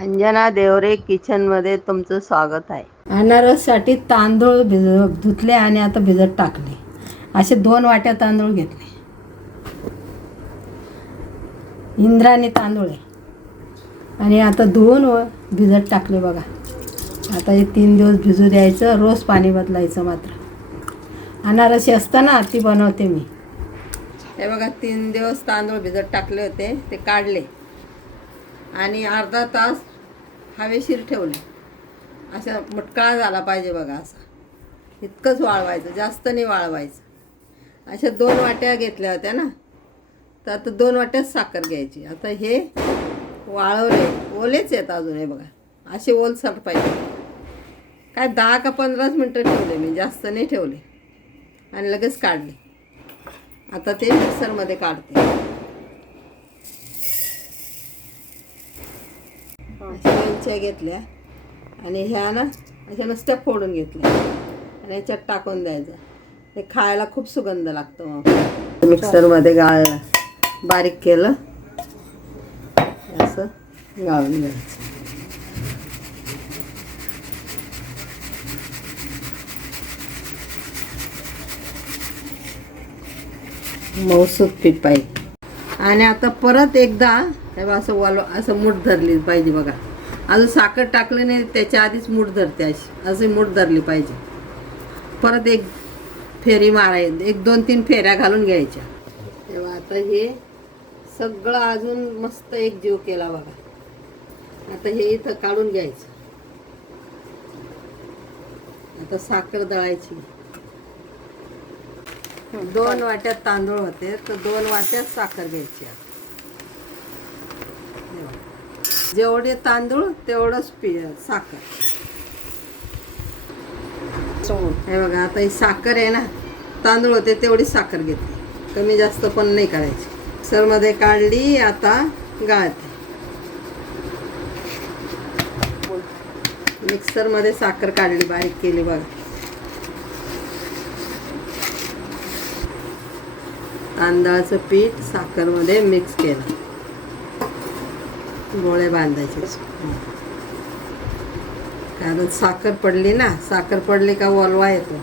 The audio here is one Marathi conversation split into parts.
अंजना देवरे किचनमध्ये तुमचं स्वागत आहे. अनारससाठी तांदूळ भिज धुतले आणि आता भिजत टाकले. असे दोन वाट्या तांदूळ घेतले. इंद्राणी तांदूळ आहे. आणि आता धुवून व भिजत टाकले बघा. आता हे तीन दिवस भिजू द्यायचं रोज पाणी बदलायचं मात्र. अनारसी असताना ती बनवते मी. हे बघा तीन दिवस तांदूळ भिजत टाकले होते ते काढले. आणि अर्धा तास हवेशीर ठेवले. असा मटकळा झाला पाहिजे बघा असा. इतकंच वाळवायचं जास्त नाही वाळवायचं. अशा दोन वाट्या घेतल्या होत्या ना तर आता दोन वाट्याच साखर घ्यायची. आता हे वाळवले ओलेच आहेत अजून हे बघा. असे ओलसर पाहिजे काय दहा का पंधराच मिनटं ठेवले मी जास्त नाही ठेवले. आणि लगेच काढले. आता ते मिक्सरमध्ये काढते. अशा वेलच्या घेतल्या आणि ह्या ना अशा नुसत्या फोडून घेतल्या. आणि ह्याच्यात टाकून द्यायचं. हे खायला खूप सुगंध लागतो मग. मिक्सरमध्ये गाळ बारीक केलं. असं गाळून घ्यायचं. मौसूद पीठ पाहिजे. आणि आता परत एकदा तेव्हा असं वाल असं मूठ धरली पाहिजे बघा. अजून साखर टाकली नाही त्याच्या आधीच मूठ धरते अशी. अशी मूठ धरली पाहिजे. परत एक फेरी मारायची एक दोन तीन फेऱ्या घालून घ्यायच्या. तेव्हा आता हे सगळं अजून मस्त एक जीव केला बघा. आता हे इथं काढून घ्यायचं. आता साखर दळायची. दोन वाट्यात तांदूळ होते तर दोन वाट्यात साखर घ्यायची जेवढे तांदूळ तेवढंच पी साखर. हे बघा आता ही साखर आहे ना तांदूळ होते तेवढी साखर घेते कमी जास्त पण नाही करायची मिक्सरमध्ये काढली आता गाळते. मिक्सरमध्ये साखर काढली बारीक केली बघा. तांदळाचं पीठ साखरमध्ये मिक्स केलं. गोळे बांधायचे. कारण साखर पडली ना साखर पडली का ओलवा येतो.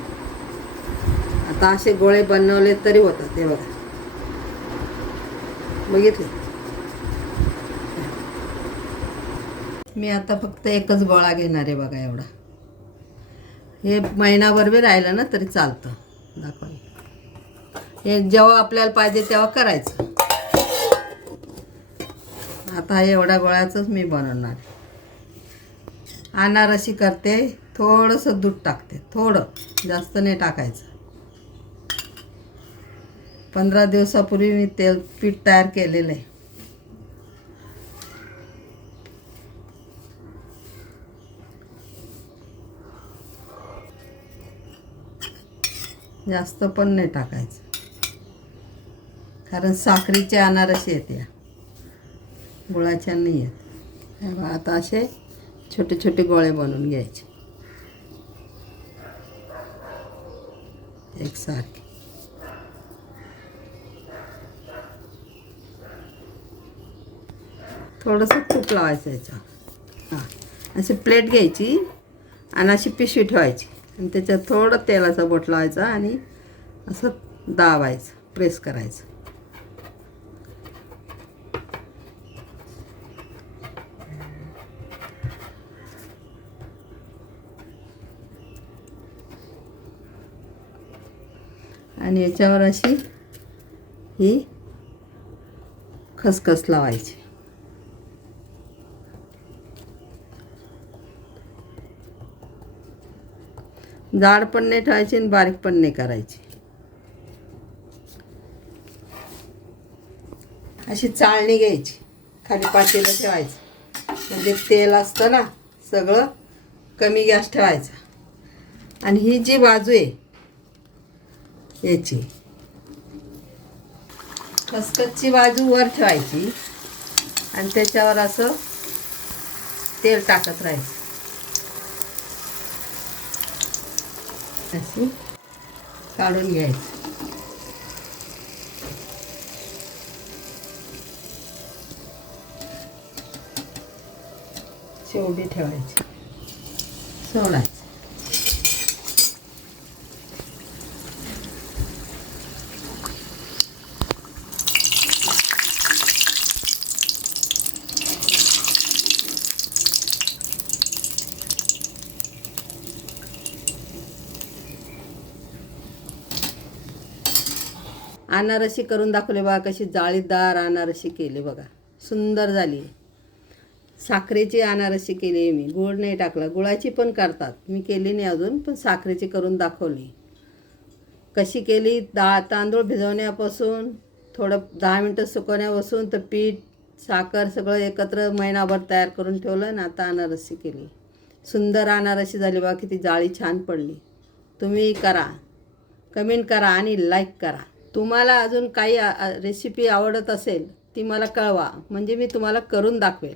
आता असे गोळे बनवले तरी होतात ते बघा. बघितले? मी आता फक्त एकच गोळा घेणार आहे बघा एवढा. हे महिनाभर बी राहिलं ना तरी चालतं. दाखवा. हे जेव्हा आपल्याला पाहिजे तेव्हा करायचं. आता एवढ्या गोळ्याचंच मी बनवणार. अनारशी करते थोडंसं दूध टाकते थोडं जास्त नाही टाकायचं. पंधरा दिवसापूर्वी मी तेल पीठ तयार केलेलं आहे. जास्त पण नाही टाकायचं. कारण साखरीचे अनारसे या. गुळाच्या नाही आहेत. आता असे छोटे छोटे गोळे बनवून घ्यायचे. एकसारखे थोडंसं तूप लावायचं याच्यावर. हां. अशी प्लेट घ्यायची आणि अशी पिशवी ठेवायची. आणि त्याच्यात थोडं तेलाचा बोट लावायचा आणि असं दाबायचं प्रेस करायचं. आणि याच्यावर अशी ही खसखस लावायची. जाड पण नाही ठेवायची आणि बारीक पण नाही करायची. अशी चाळणी घ्यायची. खाली पातेलं ठेवायचं. म्हणजे तेल असतं ना सगळं कमी गॅस ठेवायचा. आणि ही जी बाजू आहे याची. खसखसची बाजू वर ठेवायची. आणि त्याच्यावर असं तेल टाकत राहायचं. अशी काढून घ्यायची. शेवटी ठेवायची. सोडायचं अनारशी करून दाखवले बघा कशी जाळीदार अनारशी केली बघा. सुंदर झाली. साखरेची अनारशी केली आहे मी. गुळ नाही टाकला. गुळाची पण करतात. मी केली नाही अजून पण साखरेची करून दाखवली. कशी केली? दा तांदूळ भिजवण्यापासून थोडं दहा मिनटं सुकवण्यापासून तर पीठ साखर सगळं एकत्र महिनाभर तयार करून ठेवलं आणि आता अनारसी केली. सुंदर अनारसी झाली बघा किती जाळी छान पडली. तुम्ही करा. कमेंट करा आणि लाईक करा. तुम्हाला अजून काही रेसिपी आवडत असेल ती मला कळवा. म्हणजे मी तुम्हाला करून दाखवेल.